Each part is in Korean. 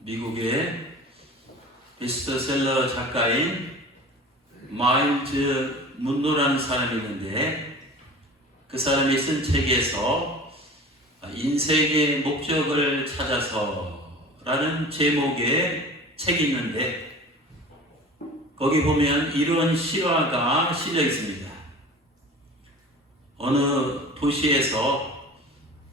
미국의 베스트셀러 작가인 마일즈 문로라는 사람이 있는데, 그 사람이 쓴 책에서 인생의 목적을 찾아서 라는 제목의 책이 있는데, 거기 보면 이런 실화가 실려 있습니다. 어느 도시에서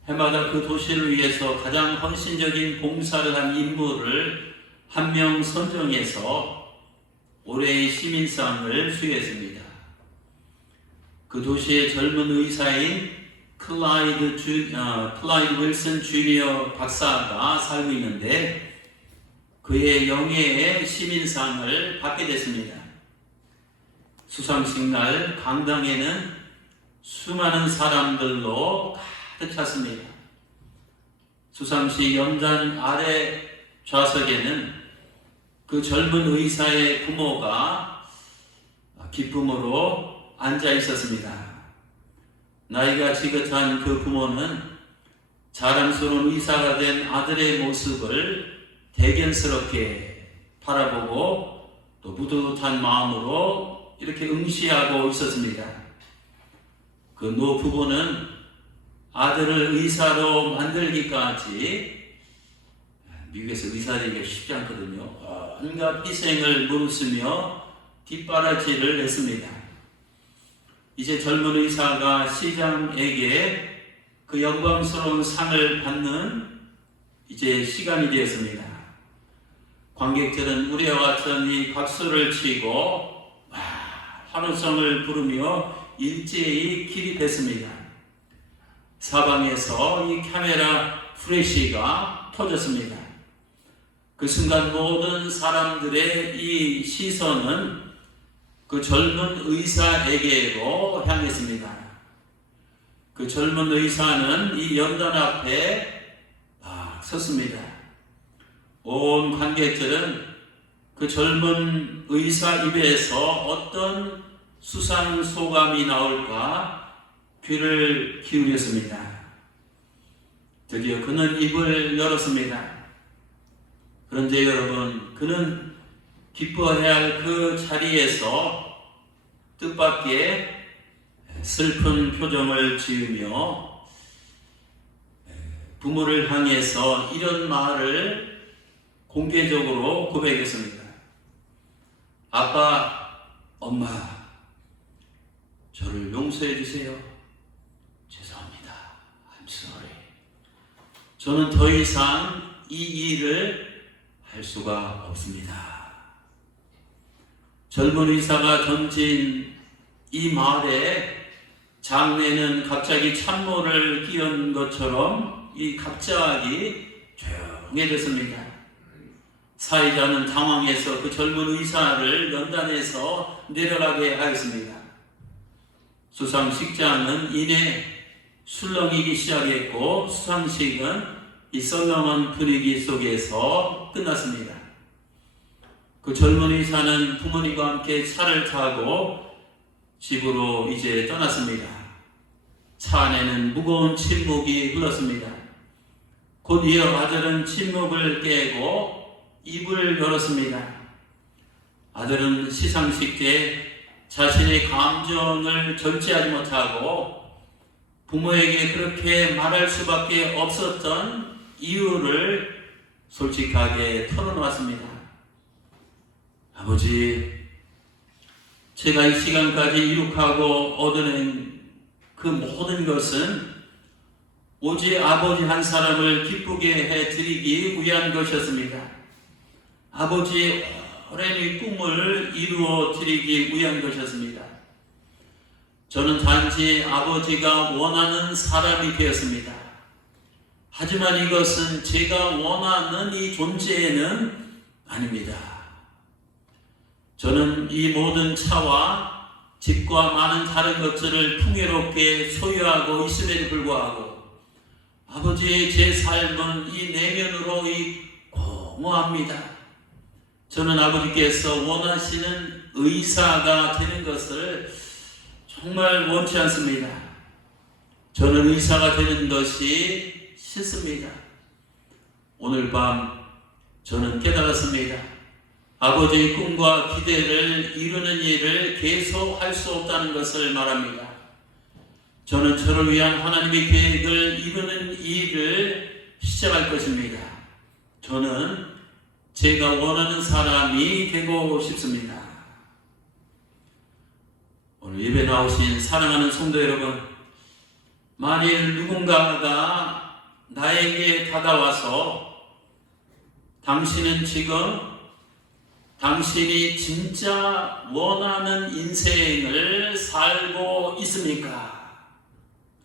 해마다 그 도시를 위해서 가장 헌신적인 봉사를 한 인물을 한 명 선정해서 올해의 시민상을 수여했습니다. 그 도시의 젊은 의사인 클라이드 윌슨 주니어 박사가 살고 있는데, 그의 영예의 시민상을 받게 됐습니다. 수상식 날 강당에는 수많은 사람들로 가득 찼습니다. 수상식 연단 아래 좌석에는 그 젊은 의사의 부모가 기쁨으로 앉아 있었습니다. 나이가 지긋한 그 부모는 자랑스러운 의사가 된 아들의 모습을 대견스럽게 바라보고 또 뿌듯한 마음으로 이렇게 응시하고 있었습니다. 그 노 부부는 아들을 의사로 만들기까지, 미국에서 의사 되기가 쉽지 않거든요, 온갖 희생을 무릅쓰며 뒷바라지를 했습니다. 이제 젊은 의사가 시장에게 그 영광스러운 상을 받는 이제 시간이 되었습니다. 관객들은 우리와 같은 이 박수를 치고 환호성을 부르며 일제히 기립했습니다. 사방에서 이 카메라 플래시가 터졌습니다. 그 순간 모든 사람들의 이 시선은 그 젊은 의사에게로 향했습니다. 그 젊은 의사는 이 연단 앞에 섰습니다. 온 관객들은 그 젊은 의사 입에서 어떤 수상 소감이 나올까 귀를 기울였습니다. 드디어 그는 입을 열었습니다. 그런데 여러분, 그는 기뻐해야 할 그 자리에서 뜻밖의 슬픈 표정을 지으며 부모를 향해서 이런 말을 공개적으로 고백했습니다. 아빠, 엄마, 저를 용서해 주세요. 죄송합니다. I'm sorry. 저는 더 이상 이 일을 할 수가 없습니다. 젊은 의사가 던진 이 말에 장내는 갑자기 찬물을 끼얹은 것처럼 갑자기 조용해졌습니다. 사회자는 당황해서 그 젊은 의사를 연단에서 내려가게 하였습니다. 수상식장은 이내 술렁이기 시작했고, 수상식은 이 썰렁한 분위기 속에서 끝났습니다. 그 젊은 의사는 부모님과 함께 차를 타고 집으로 이제 떠났습니다. 차 안에는 무거운 침묵이 흘렀습니다. 곧 이어 아들은 침묵을 깨고 입을 열었습니다. 아들은 시상식 때 자신의 감정을 절제하지 못하고 부모에게 그렇게 말할 수밖에 없었던 이유를 솔직하게 털어놓았습니다. 아버지, 제가 이 시간까지 이룩하고 얻어낸 그 모든 것은 오직 아버지 한 사람을 기쁘게 해드리기 위한 것이었습니다. 아버지의 오랜 이 꿈을 이루어 드리기 위한 것이었습니다. 저는 단지 아버지가 원하는 사람이 되었습니다. 하지만 이것은 제가 원하는 이 존재는 아닙니다. 저는 이 모든 차와 집과 많은 다른 것들을 풍요롭게 소유하고 있음에도 불구하고 아버지의 제 삶은 이 내면으로 공허합니다. 저는 아버지께서 원하시는 의사가 되는 것을 정말 원치 않습니다. 저는 의사가 되는 것이 싫습니다. 오늘 밤 저는 깨달았습니다. 아버지의 꿈과 기대를 이루는 일을 계속 할 수 없다는 것을 말합니다. 저는 저를 위한 하나님의 계획을 이루는 일을 시작할 것입니다. 저는 제가 원하는 사람이 되고 싶습니다. 오늘 예배 나오신 사랑하는 성도 여러분, 만일 누군가가 나에게 다가와서 당신은 지금 당신이 진짜 원하는 인생을 살고 있습니까?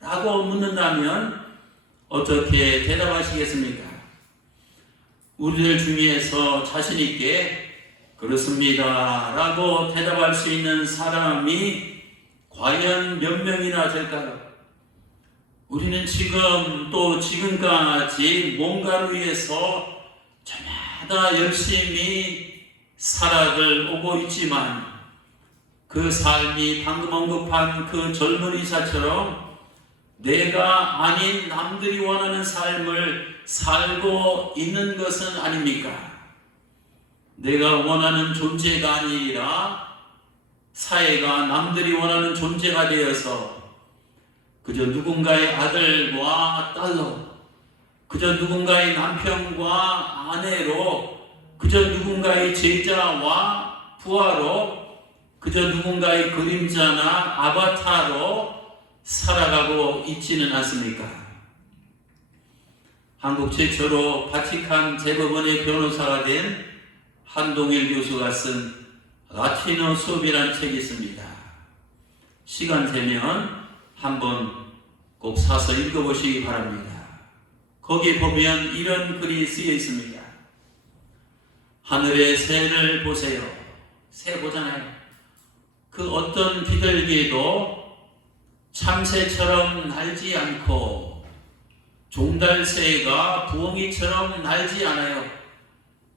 라고 묻는다면 어떻게 대답하시겠습니까? 우리들 중에서 자신있게 그렇습니다 라고 대답할 수 있는 사람이 과연 몇 명이나 될까요? 우리는 지금 또 지금까지 뭔가를 위해서 저마다 열심히 살아를 오고 있지만 그 삶이 방금 언급한 그 젊은 의사처럼 내가 아닌 남들이 원하는 삶을 살고 있는 것은 아닙니까? 내가 원하는 존재가 아니라 사회가 남들이 원하는 존재가 되어서 그저 누군가의 아들과 딸로, 그저 누군가의 남편과 아내로, 그저 누군가의 제자와 부하로, 그저 누군가의 그림자나 아바타로 살아가고 있지는 않습니까? 한국 최초로 바티칸 대법원의 변호사가 된 한동일 교수가 쓴 라틴어 수업이라는 책이 있습니다. 시간 되면 한번 꼭 사서 읽어보시기 바랍니다. 거기 보면 이런 글이 쓰여 있습니다. 하늘의 새를 보세요. 새 보잖아요. 그 어떤 비둘기도 참새처럼 날지 않고 종달새가 부엉이처럼 날지 않아요.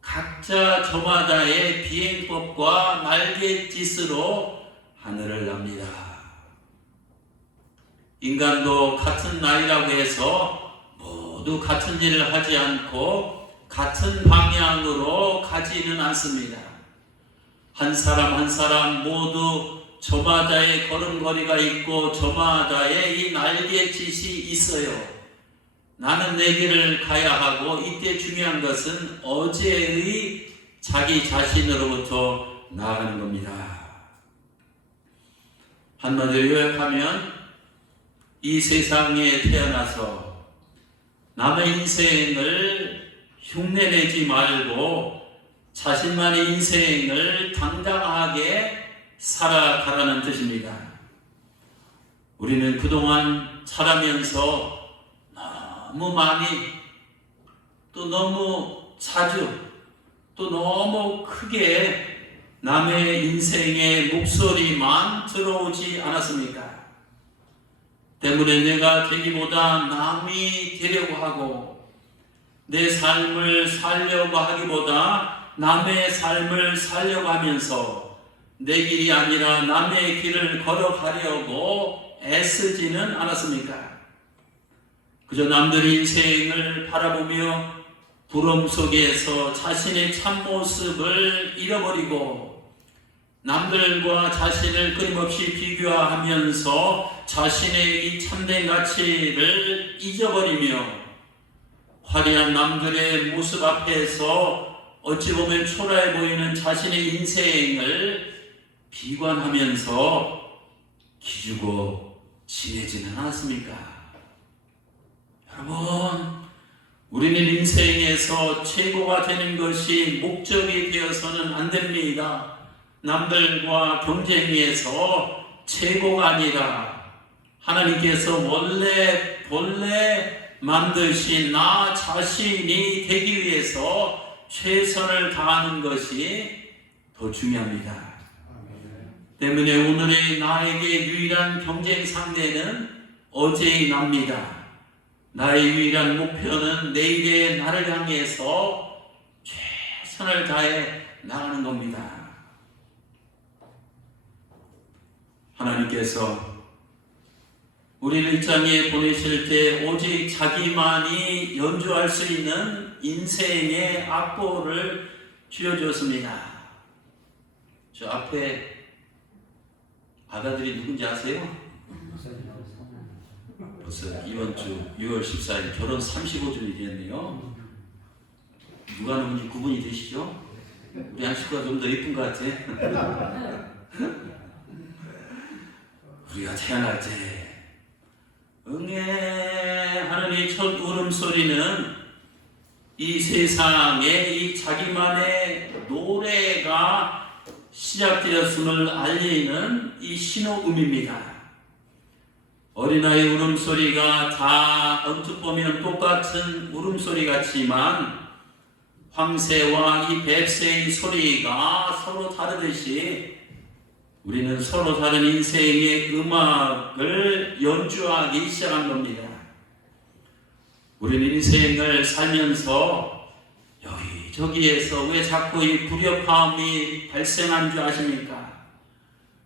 각자 저마다의 비행법과 날갯짓으로 하늘을 납니다. 인간도 같은 나이라고 해서 모두 같은 일을 하지 않고 같은 방향으로 가지는 않습니다. 한 사람 한 사람 모두 저마다의 걸음걸이가 있고 저마다의 이 날갯짓이 있어요. 나는 내 길을 가야 하고 이때 중요한 것은 어제의 자기 자신으로부터 나아가는 겁니다. 한마디로 요약하면 이 세상에 태어나서 남의 인생을 흉내내지 말고 자신만의 인생을 당당하게 살아가라는 뜻입니다. 우리는 그동안 살아면서 너무 많이 또 너무 자주 또 너무 크게 남의 인생의 목소리만 들어오지 않았습니까? 때문에 내가 되기보다 남이 되려고 하고 내 삶을 살려고 하기보다 남의 삶을 살려고 하면서 내 길이 아니라 남의 길을 걸어가려고 애쓰지는 않았습니까? 그저 남들의 인생을 바라보며 부러움 속에서 자신의 참모습을 잃어버리고 남들과 자신을 끊임없이 비교하면서 자신의 이 참된 가치를 잊어버리며 화려한 남들의 모습 앞에서 어찌 보면 초라해 보이는 자신의 인생을 비관하면서 기죽어 지내지는 않았습니까? 여러분, 우리는 인생에서 최고가 되는 것이 목적이 되어서는 안 됩니다. 남들과 경쟁해서 최고가 아니라 하나님께서 본래 만드신 나 자신이 되기 위해서 최선을 다하는 것이 더 중요합니다. 때문에 오늘의 나에게 유일한 경쟁 상대는 어제의 납니다. 나의 유일한 목표는 내일의 나를 향해서 최선을 다해 나가는 겁니다. 하나님께서 우리를 이 땅에 보내실 때 오직 자기만이 연주할 수 있는 인생의 악보를 쥐어주었습니다. 저 앞에 아가들이 누군지 아세요? 벌써 이번 주 6월 14일 결혼 35주년이 됐네요. 누가 누군지 구분이 되시죠? 우리 한 식구가 좀 더 예쁜 것 같아. 우리가 태어날 때 응애 하느니 첫 울음소리는 이 세상에 이 자기만의 노래가 시작되었음을 알리는 이 신호음입니다. 어린아이 울음소리가 다 언뜻 보면 똑같은 울음소리 같지만 황새와 이 뱁새의 소리가 서로 다르듯이 우리는 서로 다른 인생의 음악을 연주하기 시작한 겁니다. 우리는 인생을 살면서 여기저기에서 왜 자꾸 이 불협화음이 발생한 줄 아십니까?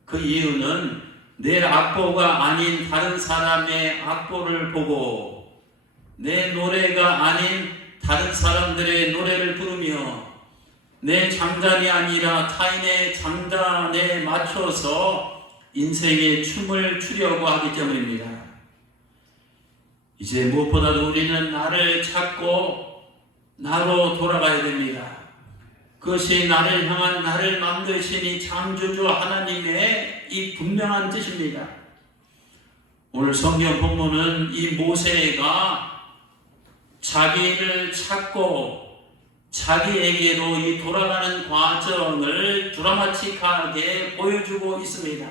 그 이유는 내 악보가 아닌 다른 사람의 악보를 보고 내 노래가 아닌 다른 사람들의 노래를 부르며 내 장단이 아니라 타인의 장단에 맞춰서 인생의 춤을 추려고 하기 때문입니다. 이제 무엇보다도 우리는 나를 찾고 나로 돌아가야 됩니다. 그것이 나를 향한 나를 만드신 이 창조주 하나님의 이 분명한 뜻입니다. 오늘 성경 본문은 이 모세가 자기를 찾고 자기에게로 이 돌아가는 과정을 드라마틱하게 보여주고 있습니다.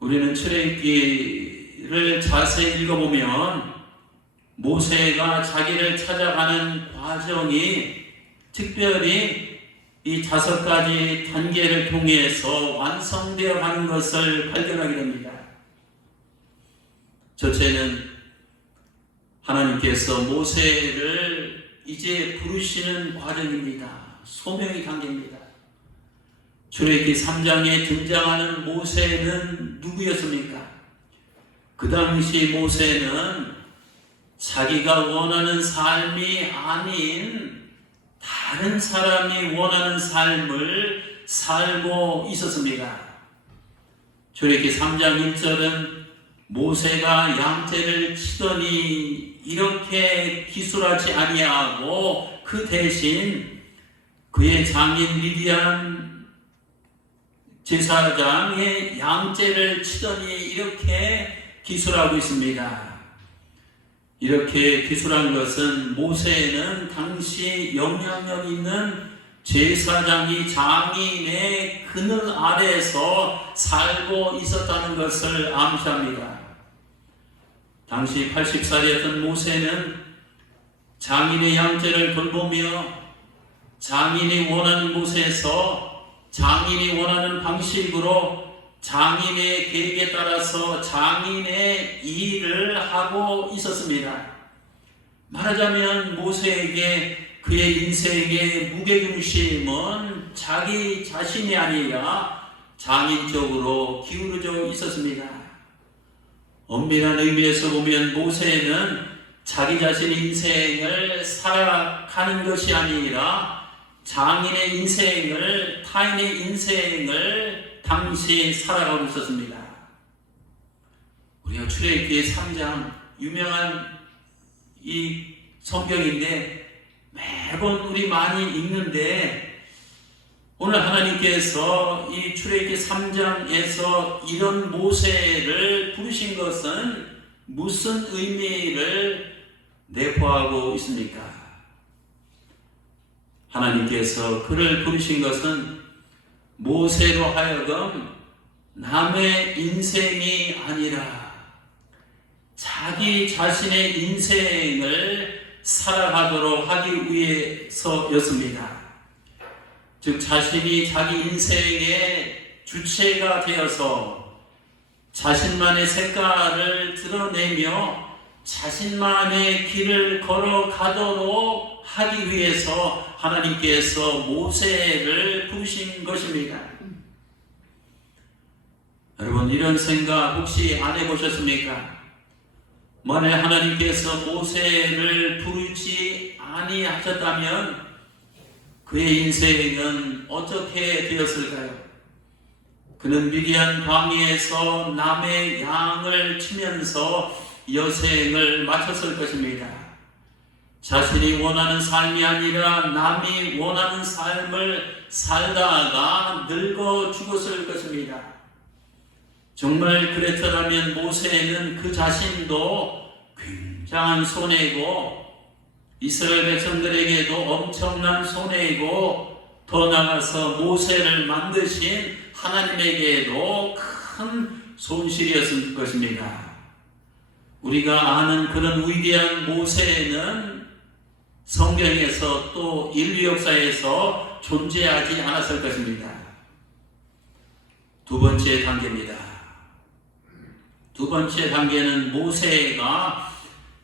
우리는 출애굽기를 자세히 읽어보면 모세가 자기를 찾아가는 과정이 특별히 이 5가지 단계를 통해서 완성되어 가는 것을 발견하게 됩니다. 첫째는 하나님께서 모세를 이제 부르시는 과정입니다. 소명의 단계입니다. 출애굽기 3장에 등장하는 모세는 누구였습니까? 그 당시 모세는 자기가 원하는 삶이 아닌 다른 사람이 원하는 삶을 살고 있었습니다. 출애굽기 3장 1절은 모세가 양떼를 치더니 이렇게 기술하지 아니하고 그 대신 그의 장인 미디안 제사장의 양떼를 치더니 이렇게 기술하고 있습니다. 이렇게 기술한 것은 모세는 당시 영향력 있는 제사장이 장인의 그늘 아래에서 살고 있었다는 것을 암시합니다. 당시 80살이었던 모세는 장인의 양떼를 돌보며 장인이 원하는 곳에서 장인이 원하는 방식으로 장인의 계획에 따라서 장인의 일을 하고 있었습니다. 말하자면 모세에게 그의 인생의 무게중심은 자기 자신이 아니라 장인 쪽으로 기울어져 있었습니다. 엄밀한 의미에서 보면 모세는 자기 자신의 인생을 살아가는 것이 아니라 장인의 인생을, 타인의 인생을 당시 살아가고 있었습니다. 우리가 출애굽기 3장 유명한 이 성경인데 매번 우리 많이 읽는데 오늘 하나님께서 이 출애굽기 3장에서 이런 모세를 부르신 것은 무슨 의미를 내포하고 있습니까? 하나님께서 그를 부르신 것은 모세로 하여금 남의 인생이 아니라 자기 자신의 인생을 살아가도록 하기 위해서였습니다. 즉 자신이 자기 인생의 주체가 되어서 자신만의 색깔을 드러내며 자신만의 길을 걸어가도록 하기 위해서 하나님께서 모세를 부르신 것입니다. 여러분, 이런 생각 혹시 안 해보셨습니까? 만약 하나님께서 모세를 부르지 아니하셨다면 그의 인생은 어떻게 되었을까요? 그는 미디안 광야에서 남의 양을 치면서 여생을 마쳤을 것입니다. 자신이 원하는 삶이 아니라 남이 원하는 삶을 살다가 늙어 죽었을 것입니다. 정말 그랬더라면 모세는 그 자신도 굉장한 손해고 이스라엘 백성들에게도 엄청난 손해이고 더 나아가서 모세를 만드신 하나님에게도 큰 손실이었을 것입니다. 우리가 아는 그런 위대한 모세는 성경에서 또 인류 역사에서 존재하지 않았을 것입니다. 두 번째 단계입니다. 두 번째 단계는 모세가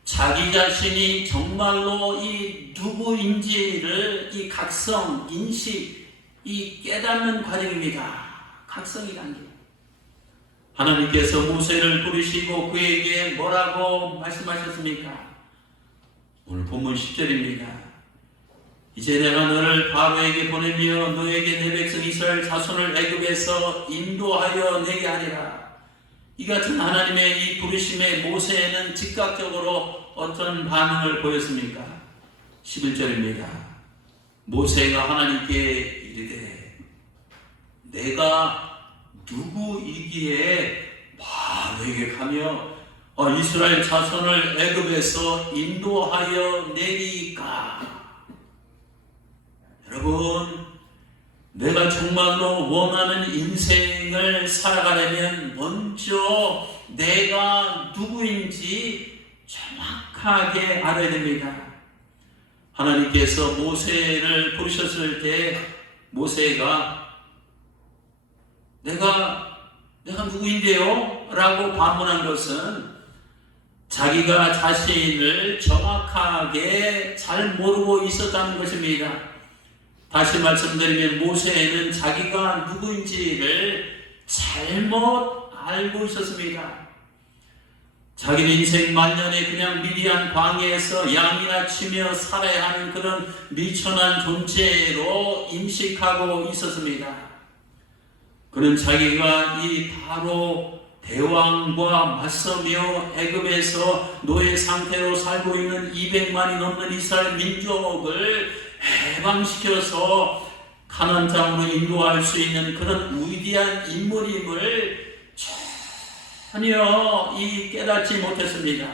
자기 자신이 정말로 이 누구인지를 이 각성, 인식, 이 깨닫는 과정입니다. 각성이 단계. 하나님께서 모세를 부르시고 그에게 뭐라고 말씀하셨습니까? 오늘 본문 10절입니다. 이제 내가 너를 바로에게 보내며 너에게 내 백성 이스라엘 자손을 애굽에서 인도하여 내게 하리라. 이 같은 하나님의 이 부르심에 모세는 즉각적으로 어떤 반응을 보였습니까? 11절입니다. 모세가 하나님께 이르되 내가 누구이기에 바로에게 가며 이스라엘 자손을 애굽에서 인도하여 내리까? 여러분, 내가 정말로 원하는 인생을 살아가려면 먼저 내가 누구인지 정확하게 알아야 됩니다. 하나님께서 모세를 부르셨을 때 모세가 내가 누구인데요? 라고 반문한 것은 자기가 자신을 정확하게 잘 모르고 있었다는 것입니다. 다시 말씀드리면 모세는 자기가 누구인지를 잘못 알고 있었습니다. 자기는 인생 말년에 그냥 미디안 광야에서 양이나 치며 살아야 하는 그런 미천한 존재로 인식하고 있었습니다. 그는 자기가 이 바로 대왕과 맞서며 애굽에서 노예 상태로 살고 있는 200만이 넘는 이스라엘 민족을 해방시켜서 가나안 땅으로 인도할 수 있는 그런 위대한 인물임을 전혀 깨닫지 못했습니다.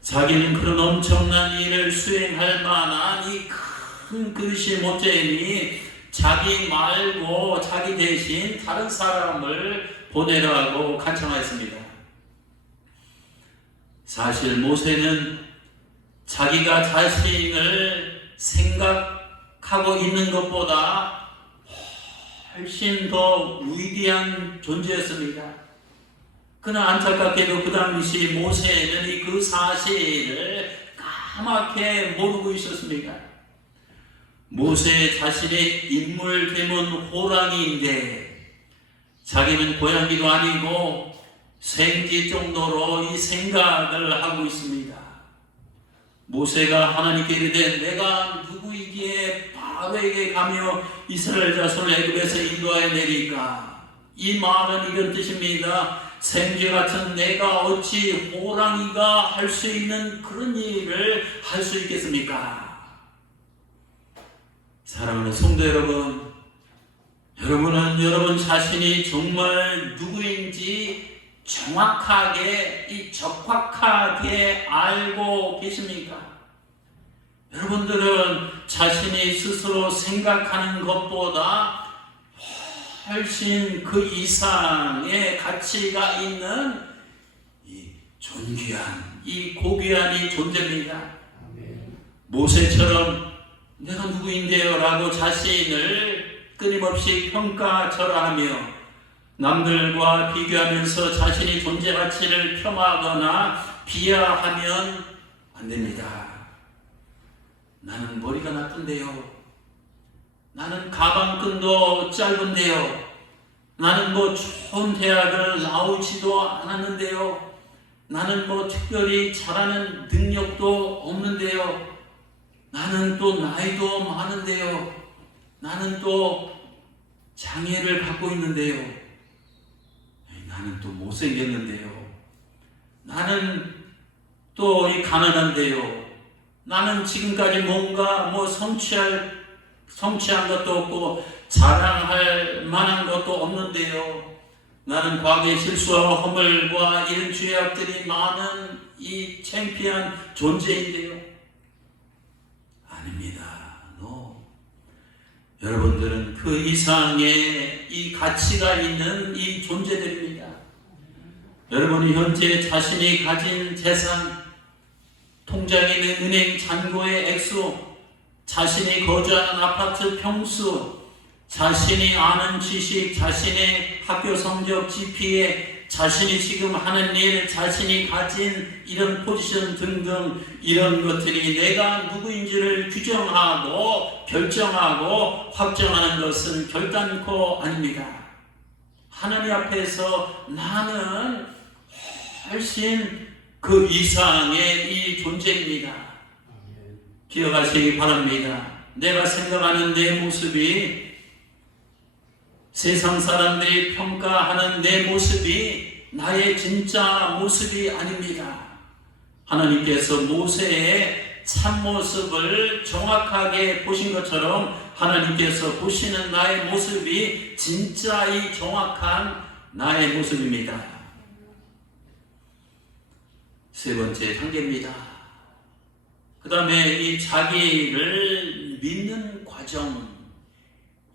자기는 그런 엄청난 일을 수행할 만한 이 큰 그릇이 못되니 자기 말고 자기 대신 다른 사람을 보내라고 간청하였습니다. 사실 모세는 자기가 자신을 생각하고 있는 것보다 훨씬 더 위대한 존재였습니다. 그러나 안타깝게도 그 당시 모세는 그 사실을 까맣게 모르고 있었습니다. 모세 자신의 인물 되면 호랑이인데 자기는 고양이도 아니고 생쥐 정도로 이 생각을 하고 있습니다. 모세가 하나님께 이르되 내가 누구이기에 바로에게 가며 이스라엘 자손을 애굽에서 인도하여 내리까? 이 말은 이런 뜻입니다. 생쥐 같은 내가 어찌 호랑이가 할 수 있는 그런 일을 할 수 있겠습니까? 사랑하는 성도 여러분, 여러분은 여러분 자신이 정말 누구인지 정확하게 적확하게 알고 계십니까? 여러분들은 자신이 스스로 생각하는 것보다 훨씬 그 이상의 가치가 있는 이 존귀한, 이 고귀한 이 존재입니다. 모세처럼 내가 누구인데요? 라고 자신을 끊임없이 평가절하하며 남들과 비교하면서 자신의 존재 가치를 폄하하거나 비하하면 안 됩니다. 나는 머리가 나쁜데요. 나는 가방끈도 짧은데요. 나는 뭐 좋은 대학을 나오지도 않았는데요. 나는 뭐 특별히 잘하는 능력도 없는데요. 나는 또 나이도 많은데요. 나는 또 장애를 갖고 있는데요. 나는 또 못생겼는데요. 나는 또 가난한데요. 나는 지금까지 뭔가 뭐 성취한 것도 없고 자랑할 만한 것도 없는데요. 나는 과거의 실수와 허물과 이런 죄악들이 많은 이 창피한 존재인데요. 아닙니다. 여러분들은 그 이상의 이 가치가 있는 이 존재들입니다. 여러분이 현재 자신이 가진 재산, 통장에 있는 은행 잔고의 액수, 자신이 거주하는 아파트 평수, 자신이 아는 지식, 자신의 학교 성적, GPA, 자신이 지금 하는 일, 자신이 가진 이런 포지션 등등 이런 것들이 내가 누구인지를 규정하고 결정하고 확정하는 것은 결단코 아닙니다. 하나님 앞에서 나는 훨씬 그 이상의 이 존재입니다. 기억하시기 바랍니다. 내가 생각하는 내 모습이 세상 사람들이 평가하는 내 모습이 나의 진짜 모습이 아닙니다. 하나님께서 모세의 참모습을 정확하게 보신 것처럼 하나님께서 보시는 나의 모습이 진짜 이 정확한 나의 모습입니다. 세 번째 단계입니다. 그 다음에 이 자기를 믿는 과정,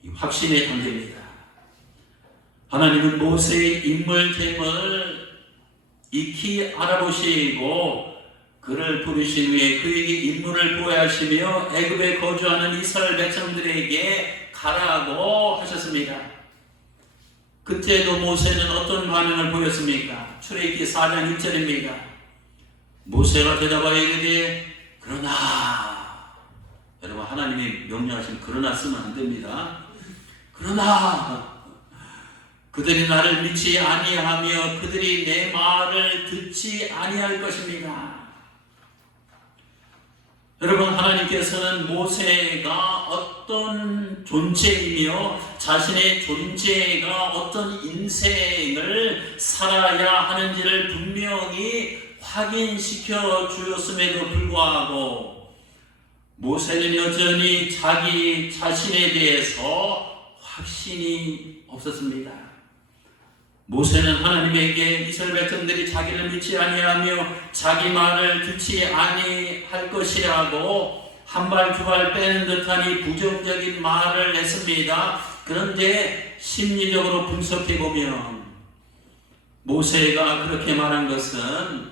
이 확신의 단계입니다. 하나님은 모세의 인물됨을 익히 알아보시고 그를 부르신 후에 그에게 임무를 부여하시며 애굽에 거주하는 이스라엘 백성들에게 가라고 하셨습니다. 그때도 모세는 어떤 반응을 보였습니까? 출애굽기 4장 1절입니다. 모세가 대답하여 이르되 그러나, 여러분 하나님이 명령하신 그러나 쓰면 안 됩니다. 그러나 그들이 나를 믿지 아니하며 그들이 내 말을 듣지 아니할 것입니다. 여러분 하나님께서는 모세가 어떤 존재이며 자신의 존재가 어떤 인생을 살아야 하는지를 분명히 확인시켜 주었음에도 불구하고 모세는 여전히 자기 자신에 대해서 확신이 없었습니다. 모세는 하나님에게 이스라엘 백성들이 자기를 믿지 아니하며 자기 말을 듣지 아니할 것이라고 한 발 두 발 빼는 듯한 이 부정적인 말을 했습니다. 그런데 심리적으로 분석해 보면 모세가 그렇게 말한 것은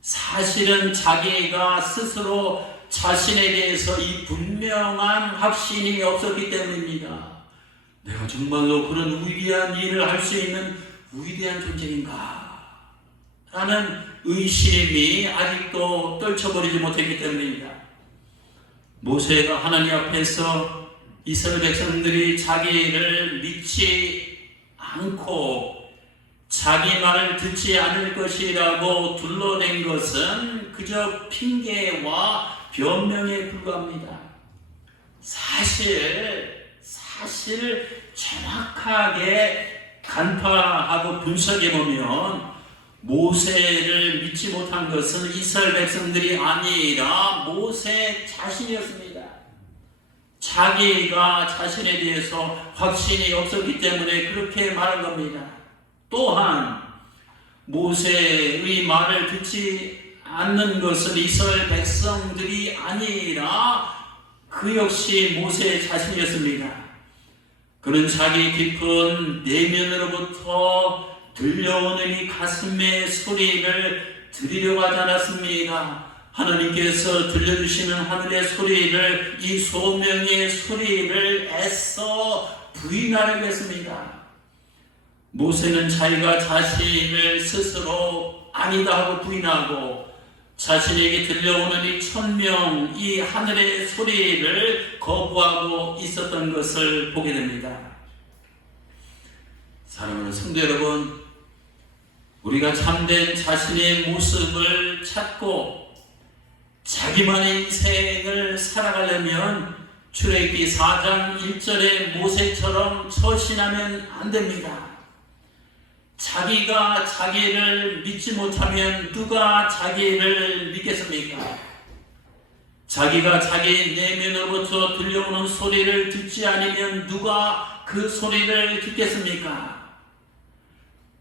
사실은 자기가 스스로 자신에 대해서 이 분명한 확신이 없었기 때문입니다. 내가 정말로 그런 위대한 일을 할 수 있는 위대한 존재인가? 라는 의심이 아직도 떨쳐버리지 못했기 때문입니다. 모세가 하나님 앞에서 이스라엘 백성들이 자기를 믿지 않고 자기 말을 듣지 않을 것이라고 둘러댄 것은 그저 핑계와 변명에 불과합니다. 사실 정확하게 간파하고 분석해보면 모세를 믿지 못한 것은 이스라엘 백성들이 아니라 모세 자신이었습니다. 자기가 자신에 대해서 확신이 없었기 때문에 그렇게 말한 겁니다. 또한 모세의 말을 듣지 않는 것은 이스라엘 백성들이 아니라 그 역시 모세 자신이었습니다. 그는 자기 깊은 내면으로부터 들려오는 이 가슴의 소리를 들으려고 하지 않았습니다. 하나님께서 들려주시는 하늘의 소리를, 이 소명의 소리를 애써 부인하려고 했습니다. 모세는 자기가 자신을 스스로 아니다 하고 부인하고 자신에게 들려오는 이 천명, 이 하늘의 소리를 거부하고 있었던 것을 보게 됩니다. 사랑하는 성도 여러분, 우리가 참된 자신의 모습을 찾고 자기만의 인생을 살아가려면 출애굽기 4장 1절의 모세처럼 처신하면 안 됩니다. 자기가 자기를 믿지 못하면 누가 자기를 믿겠습니까? 자기가 자기 내면으로부터 들려오는 소리를 듣지 않으면 누가 그 소리를 듣겠습니까?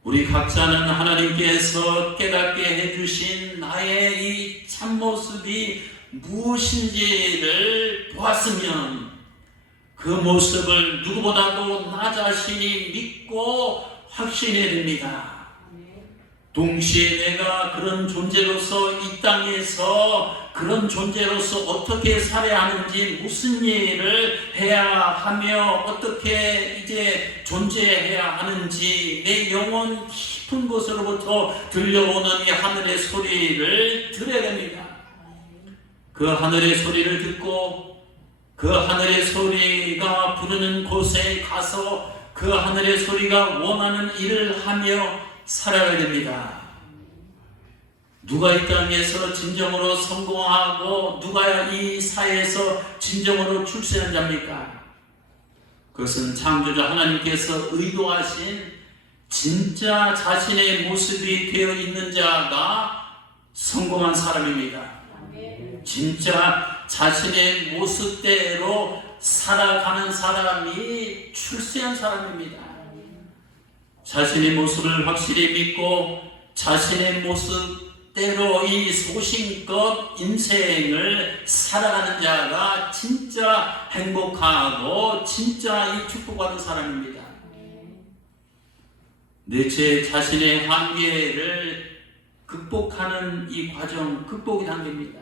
우리 각자는 하나님께서 깨닫게 해주신 나의 이 참모습이 무엇인지를 보았으면 그 모습을 누구보다도 나 자신이 믿고 확신해야 됩니다. 동시에 내가 그런 존재로서 이 땅에서 그런 존재로서 어떻게 살아야 하는지, 무슨 일을 해야 하며 어떻게 이제 존재해야 하는지, 내 영혼 깊은 곳으로부터 들려오는 이 하늘의 소리를 들어야 됩니다. 그 하늘의 소리를 듣고 그 하늘의 소리가 부르는 곳에 가서 그 하늘의 소리가 원하는 일을 하며 살아가야 됩니다. 누가 이 땅에서 진정으로 성공하고 누가 이 사회에서 진정으로 출세한 자입니까? 그것은 창조자 하나님께서 의도하신 진짜 자신의 모습이 되어 있는 자가 성공한 사람입니다. 진짜 자신의 모습대로 살아가는 사람이 출세한 사람입니다. 자신의 모습을 확실히 믿고 자신의 모습대로 이 소신껏 인생을 살아가는 자가 진짜 행복하고 진짜 이 축복받은 사람입니다. 넷째, 자신의 한계를 극복하는 이 과정, 극복의 단계입니다.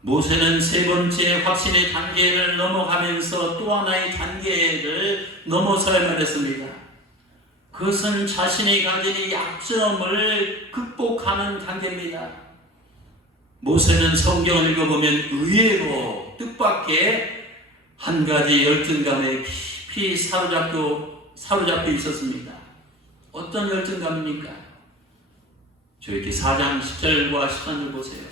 모세는 세 번째 확신의 단계를 넘어가면서 또 하나의 단계를 넘어서야만 했습니다. 그것은 자신이 가진 이 약점을 극복하는 단계입니다. 모세는 성경을 읽어보면 의외로 뜻밖의 한 가지 열등감에 깊이 사로잡혀 있었습니다. 어떤 열등감입니까? 저렇게 4장 10절과 13절 보세요.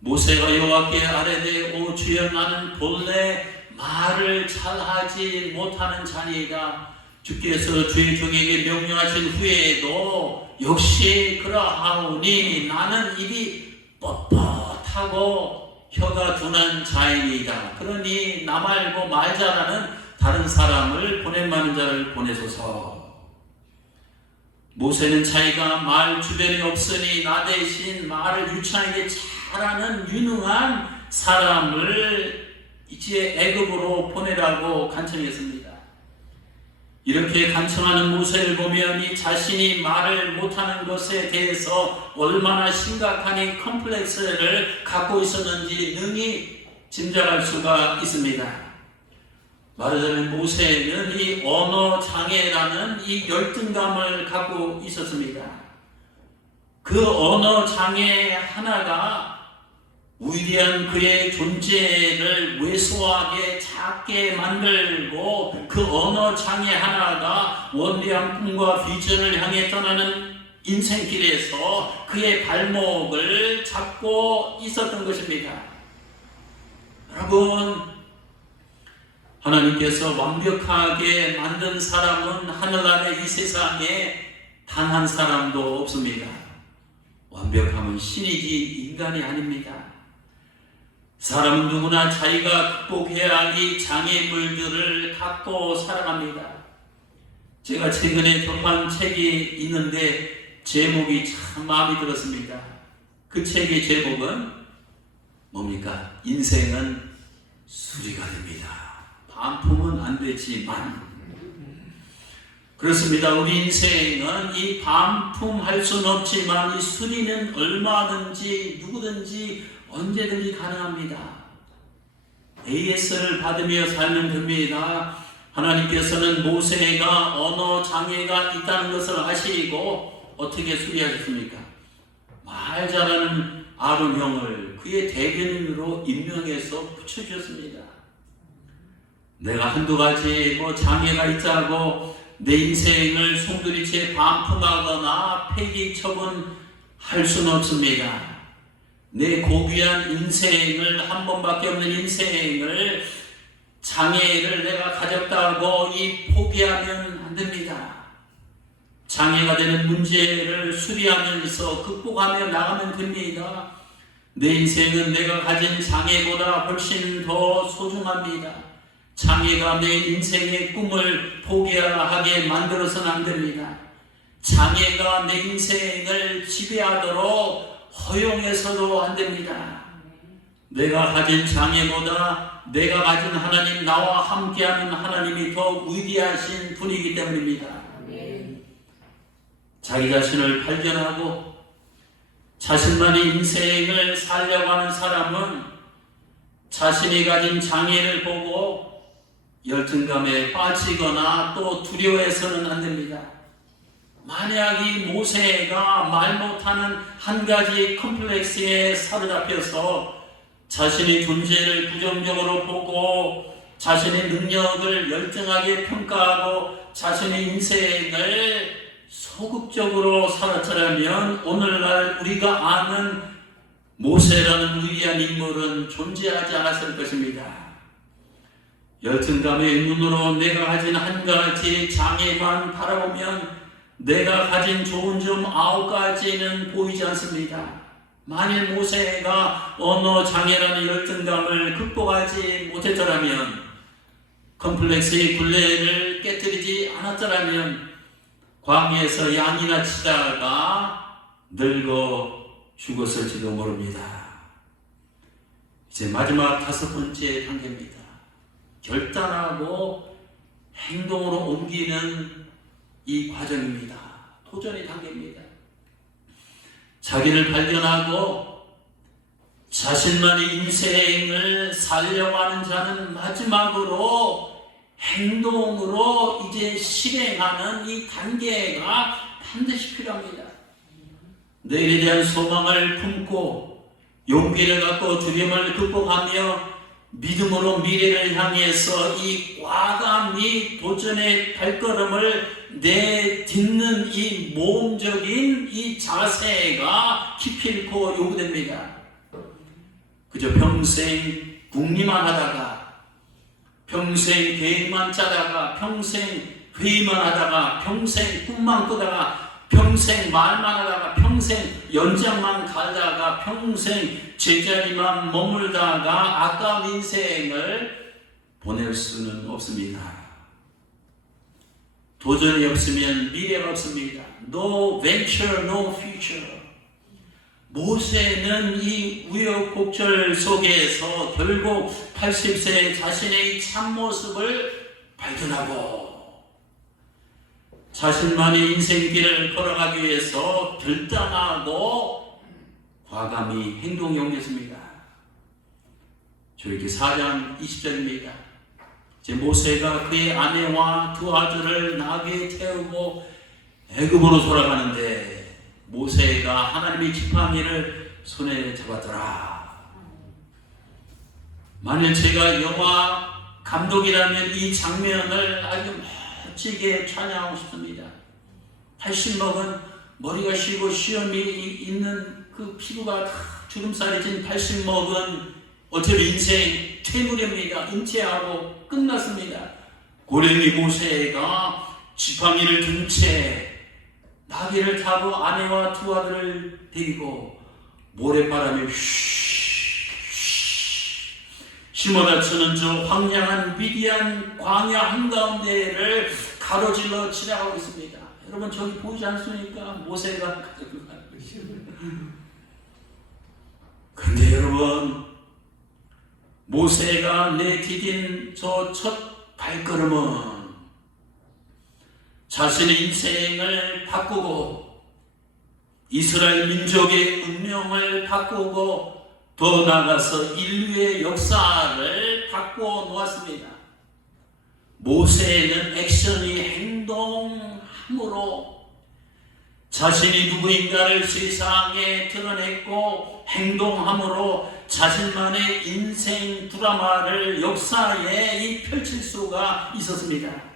모세가 여호와께 아뢰되 오 주여 나는 본래 말을 잘하지 못하는 자니이다. 주께서 주의 종에게 명령하신 후에도 역시 그러하오니 나는 입이 뻣뻣하고 혀가 둔한 자이니이다. 그러니 나 말고 말 잘하는 다른 사람을 보낼 만한 자를 보내소서. 모세는 자기가 말 주변에 없으니 나 대신 말을 유창하게 잘하는 유능한 사람을 이제 애굽으로 보내라고 간청했습니다. 이렇게 간청하는 모세를 보면 이 자신이 말을 못하는 것에 대해서 얼마나 심각한 이 컴플렉스를 갖고 있었는지 능히 짐작할 수가 있습니다. 말하자면 모세는 이 언어 장애라는 이 열등감을 갖고 있었습니다. 그 언어 장애 하나가 위대한 그의 존재를 왜소하게 작게 만들고 그 언어 장애 하나가 원대한 꿈과 비전을 향해 떠나는 인생길에서 그의 발목을 잡고 있었던 것입니다. 여러분, 하나님께서 완벽하게 만든 사람은 하늘 아래 이 세상에 단 한 사람도 없습니다. 완벽함은 신이지 인간이 아닙니다. 사람은 누구나 자기가 극복해야 할 이 장애물들을 갖고 살아갑니다. 제가 최근에 접한 책이 있는데 제목이 참 마음에 들었습니다. 그 책의 제목은 뭡니까? 인생은 수리가 됩니다. 반품은 안 되지만 그렇습니다. 우리 인생은 이 반품할 수는 없지만 이 수리는 얼마든지 누구든지 언제든지 가능합니다. AS를 받으며 살면 됩니다. 하나님께서는 모세가 언어 장애가 있다는 것을 아시고 어떻게 수리하셨습니까? 말 잘하는 아론 형을 그의 대변인으로 임명해서 붙여주셨습니다. 내가 한두 가지 장애가 있자고 내 인생을 송두리째 반품하거나 폐기 처분할 수는 없습니다. 내 고귀한 인생을, 한 번밖에 없는 인생을, 장애를 내가 가졌다고 포기하면 안 됩니다. 장애가 되는 문제를 수리하면서 극복하며 나가면 됩니다. 내 인생은 내가 가진 장애보다 훨씬 더 소중합니다. 장애가 내 인생의 꿈을 포기하게 만들어서는 안 됩니다. 장애가 내 인생을 지배하도록 허용해서도 안 됩니다. 내가 가진 장애보다 내가 가진 하나님, 나와 함께하는 하나님이 더 위대하신 분이기 때문입니다. 자기 자신을 발견하고 자신만의 인생을 살려고 하는 사람은 자신이 가진 장애를 보고 열등감에 빠지거나 또 두려워해서는 안 됩니다. 만약 이 모세가 말 못하는 한 가지 컴플렉스에 사로잡혀서 자신의 존재를 부정적으로 보고 자신의 능력을 열등하게 평가하고 자신의 인생을 소극적으로 살았더라면 오늘날 우리가 아는 모세라는 위대한 인물은 존재하지 않았을 것입니다. 열등감의 눈으로 내가 가진 한 가지 장애만 바라보면 내가 가진 좋은 점 9가지는 보이지 않습니다. 만일 모세가 언어 장애라는 열등감을 극복하지 못했더라면, 컴플렉스의 굴레를 깨뜨리지 않았더라면 광야에서 양이나 치다가 늙어 죽었을지도 모릅니다. 이제 마지막 5번째 단계입니다. 결단하고 행동으로 옮기는 이 과정입니다. 도전의 단계입니다. 자기를 발견하고 자신만의 인생을 살려고 하는 자는 마지막으로 행동으로 이제 실행하는 이 단계가 반드시 필요합니다. 내일에 대한 소망을 품고 용기를 갖고 두려움을 극복하며 믿음으로 미래를 향해서 이 과감히 도전의 발걸음을 내딛는 이 모험적인 이 자세가 기필코 요구됩니다. 그저 평생 궁리만 하다가, 평생 계획만 짜다가, 평생 회의만 하다가, 평생 꿈만 꾸다가, 평생 말만 하다가, 평생 연장만 가다가, 평생 제자리만 머물다가 아까운 인생을 보낼 수는 없습니다. 도전이 없으면 미래가 없습니다. No venture, no future. 모세는 이 우여곡절 속에서 결국 80세 자신의 참모습을 발견하고 자신만의 인생길을 걸어가기 위해서 결단하고 과감히 행동에 옮겼습니다. 출애굽기 4장 20절입니다. 제 모세가 그의 아내와 2 아들을 나귀에 태우고 애굽으로 돌아가는데 모세가 하나님의 지팡이를 손에 잡았더라. 만일 제가 영화 감독이라면 이 장면을 아주 멋지게 찬양하고 싶습니다. 80 먹은 머리가 쉬고 시험이 있는 그 피부가 다 주름살이 진 80 먹은 어차피 인생 퇴물입니다. 은퇴하고 끝났습니다. 고령이 모세가 지팡이를 든 채 나귀를 타고 아내와 2 아들을 데리고 모래바람에 휘몰아치는 저 황량한 미디안 광야 한가운데를 가로질러 지나가고 있습니다. 여러분 저기 보이지 않습니까? 모세가 가지고 가는 것이죠. 그런데 여러분 모세가 내디딘 저 첫 발걸음은 자신의 인생을 바꾸고 이스라엘 민족의 운명을 바꾸고 더 나아가서 인류의 역사를 바꾸어 놓았습니다. 모세는 액션이 행동함으로 자신이 누구인가를 세상에 드러냈고 행동함으로 자신만의 인생 드라마를 역사에 펼칠 수가 있었습니다.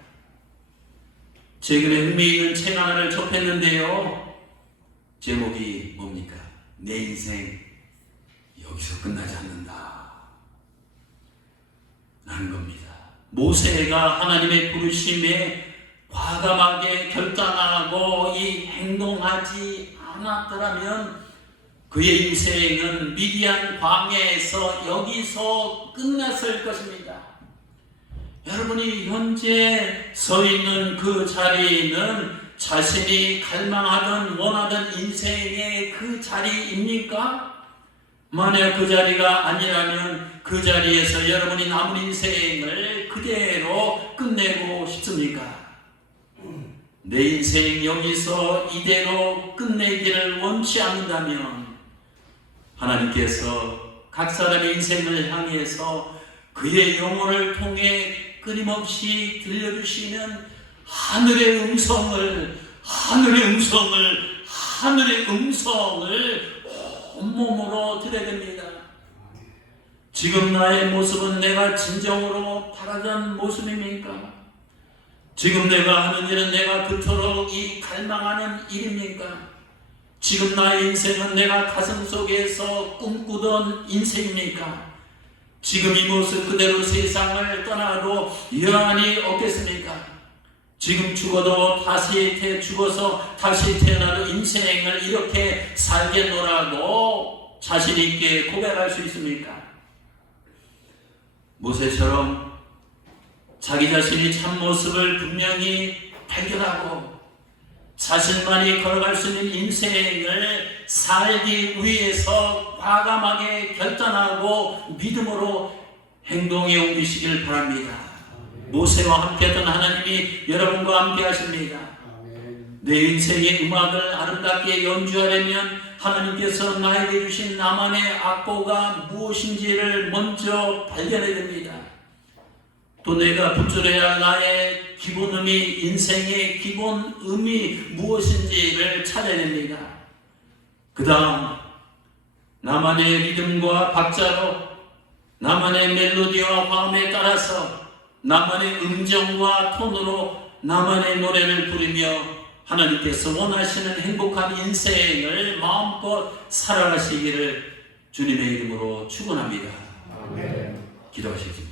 최근에 의미 있는 책 하나를 접했는데요. 제목이 뭡니까? 내 인생 여기서 끝나지 않는다 라는 겁니다. 모세가 하나님의 부르심에 과감하게 결단하고 이 행동하지 않았더라면 그의 인생은 미디안 광야에서 여기서 끝났을 것입니다. 여러분이 현재 서 있는 그 자리는 자신이 갈망하던 원하던 인생의 그 자리입니까? 만약 그 자리가 아니라면 그 자리에서 여러분이 남은 인생을 그대로 끝내고 싶습니까? 내 인생 여기서 이대로 끝내기를 원치 않는다면 하나님께서 각 사람의 인생을 향해서 그의 영혼을 통해 끊임없이 들려주시는 하늘의 음성을 온몸으로 들어야 됩니다. 지금 나의 모습은 내가 진정으로 바라던 모습입니까? 지금 내가 하는 일은 내가 그토록 이 갈망하는 일입니까? 지금 나의 인생은 내가 가슴속에서 꿈꾸던 인생입니까? 지금 이 모습 그대로 세상을 떠나도 여한이 없겠습니까? 지금 죽어서 다시 태어나도 인생을 이렇게 살겠노라고 자신 있게 고백할 수 있습니까? 모세처럼 자기 자신이 참모습을 분명히 발견하고 자신만이 걸어갈 수 있는 인생을 살기 위해서 과감하게 결단하고 믿음으로 행동에 옮기시길 바랍니다. 모세와 함께했던 하나님이 여러분과 함께 하십니다. 내 인생의 음악을 아름답게 연주하려면 하나님께서 나에게 주신 나만의 악보가 무엇인지를 먼저 발견해야 됩니다. 또 내가 붙들어야 할 나의 기본음이, 인생의 기본음이 무엇인지를 찾아야 됩니다. 그 다음 나만의 리듬과 박자로, 나만의 멜로디와 화음에 따라서, 나만의 음정과 톤으로 나만의 노래를 부르며 하나님께서 원하시는 행복한 인생을 마음껏 살아가시기를 주님의 이름으로 축원합니다. 기도하시겠습니다.